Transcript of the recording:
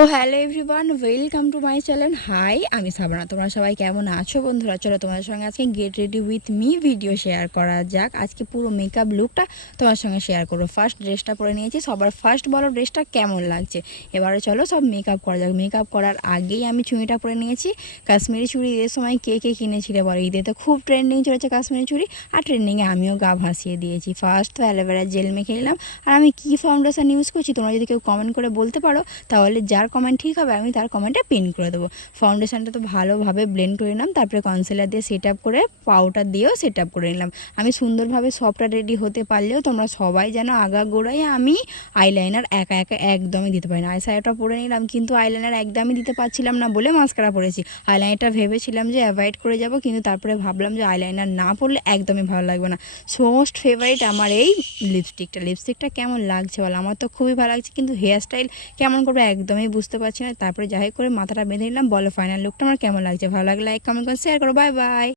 O hello everyone, welcome to my channel. Hi, আমি সাবনা। তোমরা সবাই কেমন আছো বন্ধুরা? চলো তোমাদের সঙ্গে আজকে get ready with me video share করা যাক। আজকে পুরো মেকআপ লুকটা তোমার সঙ্গে শেয়ার করবো। ফার্স্ট ড্রেসটা পরে নিয়েছি, সবার ফার্স্ট বলো ড্রেসটা কেমন লাগছে। এবারে চলো সব মেকআপ করা যাক। মেকআপ করার আগেই আমি চুড়িটা পরে নিয়েছি। কাশ্মীরি চুড়ি ঈদের সময় কে কে কিনেছিলে বলো? ঈদে তো খুব ট্রেন্ডিং চলেছে কাশ্মীরি চুড়ি, আর ট্রেন্ডিংয়ে আমিও গা ভাসিয়ে দিয়েছি। ফার্স্ট তো অ্যালোভেরা জেল মেখে নিলাম। আর আমি কী ফাউন্ডেশন ইউজ করছি তোমরা যদি কেউ কমেন্ট করে বলতে পারো, তাহলে যার কমেন্ট ঠিক হবে আমি তার কমেন্টে পিন করে দেবো। ফাউন্ডেশনটা তো ভালোভাবে ব্লেন্ড করে নিলাম, তারপরে কনসিলার দিয়ে সেট আপ করে পাউডার দিয়েও সেট আপ করে নিলাম। আমি সুন্দরভাবে সবটা রেডি হতে পারলেও তোমরা সবাই যেন আগাগোড়াই আমি আইলাইনার একা একা একদমই দিতে পারি না। আইশ্যাডোটা পরে নিলাম, কিন্তু আইলাইনার একদমই দিতে পারছিলাম না বলে মাস্কারা পরেছি। আইলাইনারটা ভেবেছিলাম যে অ্যাভয়েড করে যাব, কিন্তু তারপরে ভাবলাম যে আইলাইনার না পরলে একদমই ভালো লাগবে না। মোস্ট ফেভারিট আমার এই লিপস্টিকটা কেমন লাগছে বলো? আমার তো খুবই ভালো লাগছে, কিন্তু হেয়ার স্টাইল কেমন করবো একদমই বুঝতে পারছি না। তারপরে যাই করে মাথাটা বেঁধে নিলাম। বলো ফাইনাল লুকটা আমার কেমন লাগছে? ভালো লাগলে লাইক কমেন্ট করে শেয়ার করো। Bye bye.